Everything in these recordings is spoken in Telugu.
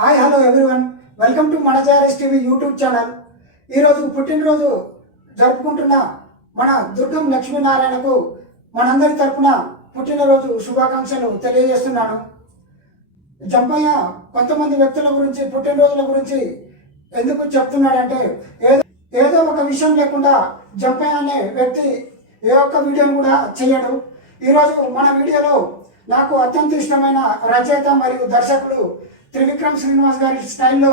Hi hello everyone welcome to మన టీవీ యూట్యూబ్ ఛానల్ ఈరోజు పుట్టినరోజు జరుపుకుంటున్న మన దుర్గం లక్ష్మీనారాయణకు మనందరి తరపున పుట్టినరోజు శుభాకాంక్షలు తెలియజేస్తున్నాను. జంపయ్య కొంతమంది వ్యక్తుల గురించి పుట్టినరోజుల గురించి ఎందుకు చెప్తున్నాడంటే ఏదో ఏదో ఒక విషయం లేకుండా జంపయ్య అనే వ్యక్తి ఏ ఒక్క వీడియోను కూడా చేయడు. ఈరోజు మన వీడియోలో నాకు అత్యంత ఇష్టమైన రచయిత మరియు దర్శకుడు త్రివిక్రమ్ శ్రీనివాస్ గారి స్టైల్లో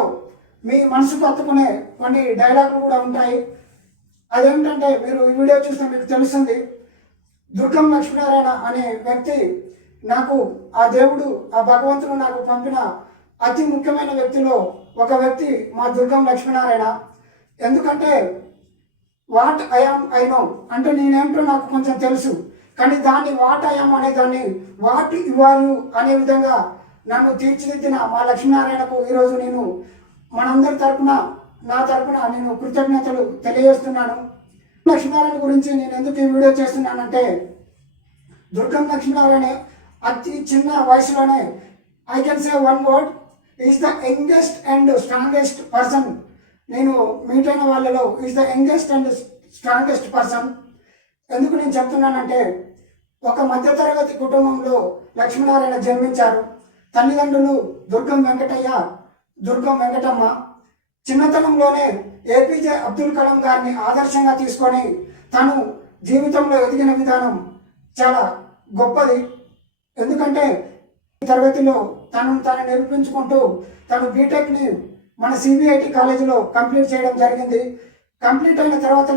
మీ మనసుకు అత్తుకునే కొన్ని డైలాగులు కూడా ఉంటాయి. అదేంటంటే మీరు ఈ వీడియో చూస్తే మీకు తెలుస్తుంది దుర్గం లక్ష్మీనారాయణ అనే వ్యక్తి నాకు ఆ దేవుడు ఆ భగవంతుడు నాకు పంపిన అతి ముఖ్యమైన వ్యక్తిలో ఒక వ్యక్తి మా దుర్గం లక్ష్మీనారాయణ. ఎందుకంటే వాట్ ఐఆమ్ ఐ నో. అంటే నేనేంటో నాకు కొంచెం తెలుసు. కానీ దాన్ని వాట్ ఐఎమ్ అనే దాన్ని వాట్ ఇవ్వాలి అనే విధంగా నన్ను తీర్చిదిద్దిన మా లక్ష్మీనారాయణకు ఈరోజు నేను మనందరి తరపున నా తరపున నేను కృతజ్ఞతలు తెలియజేస్తున్నాను. లక్ష్మీనారాయణ గురించి నేను ఎందుకు ఈ వీడియో చేస్తున్నానంటే దుర్గం లక్ష్మీనారాయణ అతి చిన్న వయసులోనే I can say one word is the youngest and strongest person నేను మీట్ అయిన వాళ్ళలో is the youngest and strongest person ఎందుకు నేను చెప్తున్నానంటే ఒక మధ్యతరగతి కుటుంబంలో లక్ష్మీనారాయణ జన్మించారు. తల్లిదండ్రులు దుర్గం వెంకటయ్య దుర్గం వెంకటమ్మ చిన్నతనంలోనే ఏపీజే అబ్దుల్ కలాం గారిని ఆదర్శంగా తీసుకొని తను జీవితంలో ఎదిగిన విధానం చాలా గొప్పది. ఎందుకంటే ఈ తరగతిలో తనను తాను నిరూపించుకుంటూ తను బీటెక్ని మన సిబిఐటి కాలేజీలో కంప్లీట్ చేయడం జరిగింది. కంప్లీట్ అయిన తర్వాత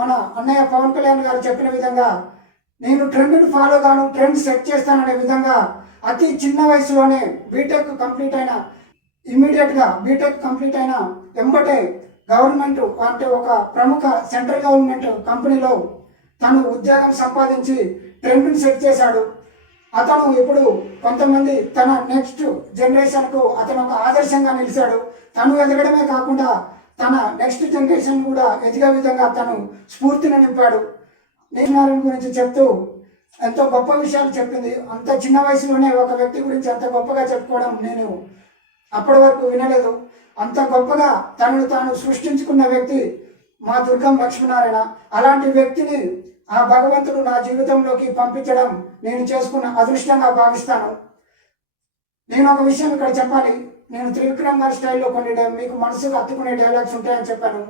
మన అన్నయ్య పవన్ కళ్యాణ్ గారు చెప్పిన విధంగా నేను ట్రెండ్ని ఫాలో గాను ట్రెండ్ సెట్ చేస్తాననే విధంగా అతి చిన్న వయసులోనే బీటెక్ కంప్లీట్ అయిన ఇమ్మీడియట్గా బీటెక్ కంప్లీట్ అయిన ఎంబటే గవర్నమెంట్ అంటే ఒక ప్రముఖ సెంట్రల్ గవర్నమెంట్ కంపెనీలో తను ఉద్యోగం సంపాదించి ట్రెండ్ని సెట్ చేశాడు. అతను ఇప్పుడు కొంతమంది తన నెక్స్ట్ జనరేషన్కు అతను ఒక ఆదర్శంగా నిలిచాడు. తను ఎదగడమే కాకుండా తన నెక్స్ట్ జనరేషన్ కూడా ఎదిగే విధంగా తను స్ఫూర్తిని నింపాడు. నేను గురించి చెప్తూ ఎంతో గొప్ప విషయాలు చెప్పింది. అంత చిన్న వయసులోనే ఒక వ్యక్తి గురించి అంత గొప్పగా చెప్పుకోవడం నేను అప్పటి వరకు వినలేదు. అంత గొప్పగా తనను తాను సృష్టించుకున్న వ్యక్తి మా దుర్గం లక్ష్మీనారాయణ. అలాంటి వ్యక్తిని ఆ భగవంతుడు నా జీవితంలోకి పంపించడం నేను చేసుకున్న అదృష్టంగా భావిస్తాను. నేను ఒక విషయం ఇక్కడ చెప్పాలి. నేను త్రివిక్రమ్ గారి స్టైల్లో కొన్ని మీకు మనసుకు హత్తుకునే డైలాగ్స్ ఉంటాయని చెప్పాను.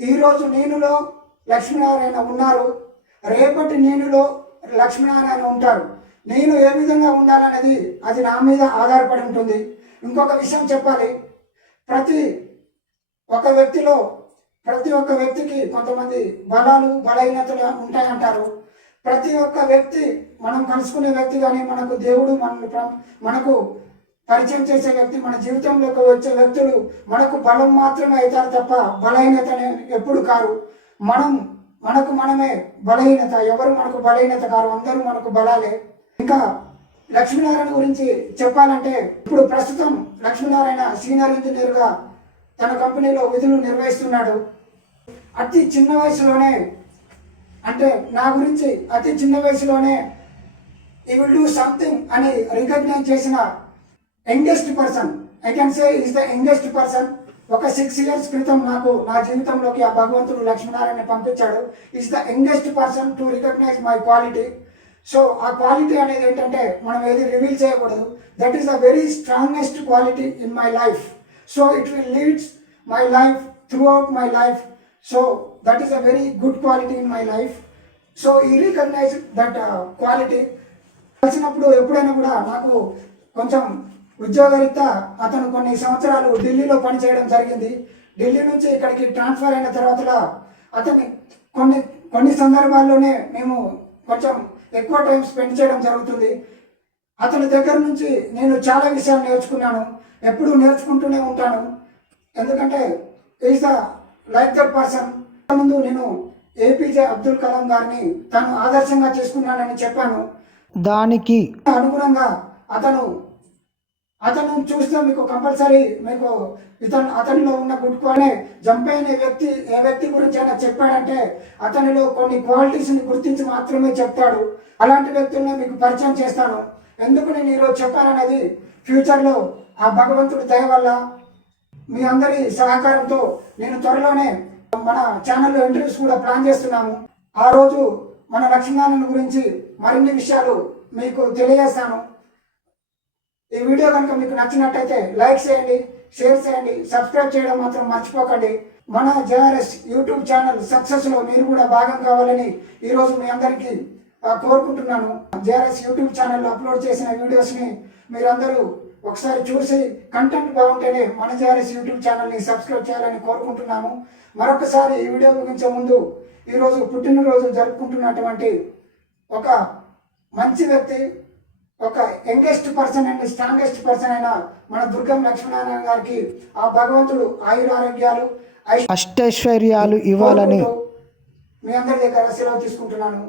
ఈరోజు నేనులో లక్ష్మీనారాయణ ఉన్నారు. రేపటి నేనులో లక్ష్మీనారాయణ ఉంటారు. నేను ఏ విధంగా ఉండాలనేది అది నా మీద ఆధారపడి ఉంటుంది. ఇంకొక విషయం చెప్పాలి. ప్రతి ఒక వ్యక్తిలో ప్రతి ఒక్క వ్యక్తికి కొంతమంది బలాలు బలహీనతలు ఉంటాయంటారు. ప్రతి ఒక్క వ్యక్తి మనం కలుసుకునే వ్యక్తి కానీ మనకు దేవుడు మన మనకు పరిచయం చేసే వ్యక్తి మన జీవితంలోకి వచ్చే వ్యక్తులు మనకు బలం మాత్రమే అవుతారు తప్ప బలహీనతనే ఎప్పుడు కారు. మనం మనకు మనమే బలహీనత ఎవరు మనకు బలహీనత కారు అందరూ మనకు బలాలే. ఇంకా లక్ష్మీనారాయణ గురించి చెప్పాలంటే ఇప్పుడు ప్రస్తుతం లక్ష్మీనారాయణ సీనియర్ ఇంజనీర్గా తన కంపెనీలో విధులు నిర్వహిస్తున్నాడు. అతి చిన్న వయసులోనే అంటే నా గురించి అతి చిన్న వయసులోనే ఈ విల్ డూ సంథింగ్ అని రికగ్నైజ్ చేసిన youngest person. I can say is the youngest person. ఒక సిక్స్ ఇయర్స్ క్రితం నాకు నా జీవితంలోకి ఆ భగవంతుడు లక్ష్మీనారాయణ పంపించాడు. Is the youngest person to recognise my quality so ఆ క్వాలిటీ అనేది ఏంటంటే మనం ఏది రివీల్ చేయకూడదు. That is the very strongest quality in my life so it will leads my life throughout my life so that is a very good quality in my life so ఈ రికగ్నైజ్ దట్ క్వాలిటీ కలిసినప్పుడు ఎప్పుడైనా కూడా నాకు కొంచెం ఉద్యోగరీత్యా అతను కొన్ని సంవత్సరాలు ఢిల్లీలో పనిచేయడం జరిగింది. ఢిల్లీ నుంచి ఇక్కడికి ట్రాన్స్ఫర్ అయిన తర్వాత అతని కొన్ని కొన్ని సందర్భాల్లోనే మేము కొంచెం ఎక్కువ టైం స్పెండ్ చేయడం జరుగుతుంది. అతని దగ్గర నుంచి నేను చాలా విషయాలు నేర్చుకున్నాను. ఎప్పుడూ నేర్చుకుంటూనే ఉంటాను. ఎందుకంటే is the like that person. ముందు నేను ఏపీజే అబ్దుల్ కలాం గారిని తాను ఆదర్శంగా చేసుకున్నానని చెప్పాను. దానికి అనుగుణంగా అతను అతను చూస్తే మీకు కంపల్సరీ మీకు ఇతను అతనిలో ఉన్న గుడ్ క్వాలిటీ జంప్ అయిన వ్యక్తి ఏ వ్యక్తి గురించి అయినా చెప్పాడంటే అతనిలో కొన్ని క్వాలిటీస్ని గుర్తించి మాత్రమే చెప్తాడు. అలాంటి వ్యక్తుల్ని మీకు పరిచయం చేస్తాను. ఎందుకు నేను ఈరోజు చెప్పాననేది ఫ్యూచర్లో ఆ భగవంతుడి దయ వల్ల మీ అందరి సహకారంతో నేను త్వరలోనే మన ఛానల్లో ఇంటర్వ్యూస్ కూడా ప్లాన్ చేస్తున్నాము. ఆ రోజు మన లక్ష్మీనారాయణ గురించి మరిన్ని విషయాలు మీకు తెలియజేస్తాను. ఈ వీడియో కనుక మీకు నచ్చినట్టయితే లైక్ చేయండి షేర్ చేయండి సబ్స్క్రైబ్ చేయడం మాత్రం మర్చిపోకండి. మన జేఆర్ఎస్ యూట్యూబ్ ఛానల్ సక్సెస్లో మీరు కూడా భాగం కావాలని ఈరోజు మీ అందరికీ కోరుకుంటున్నాను. జేఆర్ఎస్ యూట్యూబ్ ఛానల్లో అప్లోడ్ చేసిన వీడియోస్ని మీరందరూ ఒకసారి చూసి కంటెంట్ బాగుంటేనే మన జేఆర్ఎస్ యూట్యూబ్ ఛానల్ని సబ్స్క్రైబ్ చేయాలని కోరుకుంటున్నాము. మరొకసారి ఈ వీడియో ముగించే ముందు ఈరోజు పుట్టినరోజు జరుపుకుంటున్నటువంటి ఒక మంచి వ్యక్తి ఒక youngest person and strongest person అయిన మన దుర్గం లక్ష్మీనారాయణ గారికి ఆ భగవంతుడు ఆయుర ఆరోగ్యాలు అష్టైశ్వర్యాలు ఇవ్వాలని మీ అందరి దగ్గర సెలవు తీసుకుంటున్నాను.